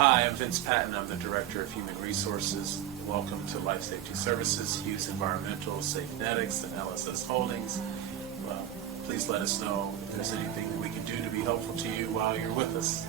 Hi, I'm Vince Patton. I'm the Director of Human Resources. Welcome to Life Safety Services, Hughes Environmental, Safenetics, and LSS Holdings. Please let us know if there's anything that we can do to be helpful to you while you're with us.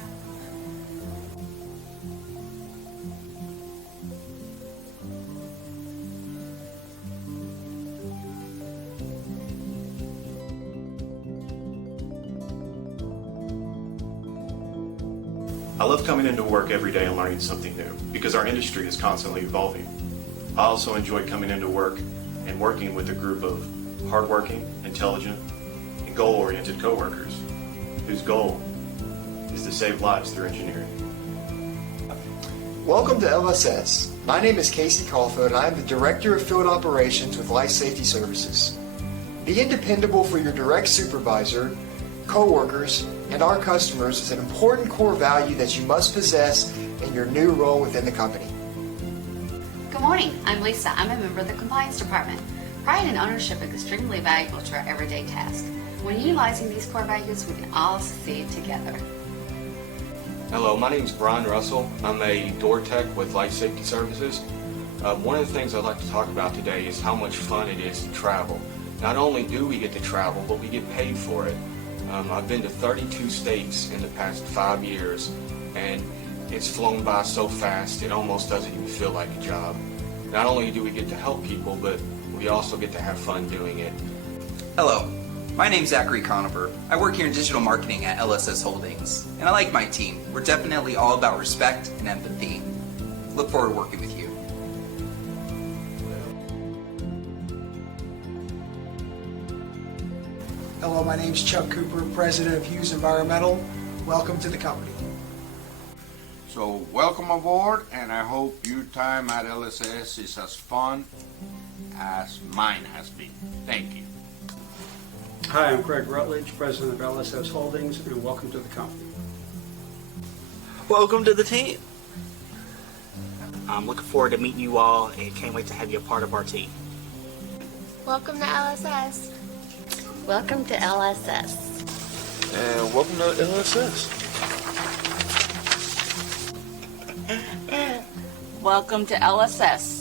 I love coming into work every day and learning something new because our industry is constantly evolving. I also enjoy coming into work and working with a group of hardworking, intelligent, and goal-oriented coworkers whose goal is to save lives through engineering. Welcome to LSS. My name is Casey Caufield and I am the Director of Field Operations with Life Safety Services. Being dependable for your direct supervisor, coworkers, and our customers is an important core value that you must possess in your new role within the company. Good morning, I'm Lisa. I'm a member of the Compliance Department. Pride and ownership is extremely valuable to our everyday task. When utilizing these core values, we can all succeed together. Hello, my name is Brian Russell. I'm a door tech with Life Safety Services. One of the things I'd like to talk about today is how much fun it is to travel. Not only do we get to travel, but we get paid for it. I've been to 32 states in the past 5 years, and it's flown by so fast it almost doesn't even feel like a job. Not only do we get to help people, but we also get to have fun doing it. Hello, my name's Zachary Conover. I work here in digital marketing at LSS Holdings, and I like my team. We're definitely all about respect and empathy. Look forward to working with you. Hello, my name's Chuck Cooper, President of Hughes Enviromental. Welcome to the company. So welcome aboard, and I hope your time at LSS is as fun as mine has been. Thank you. Hi, I'm Craig Rutledge, President of LSS Holdings, and welcome to the company. Welcome to the team. I'm looking forward to meeting you all and can't wait to have you a part of our team. Welcome to LSS. Welcome to LSS. And welcome to LSS. Welcome to LSS.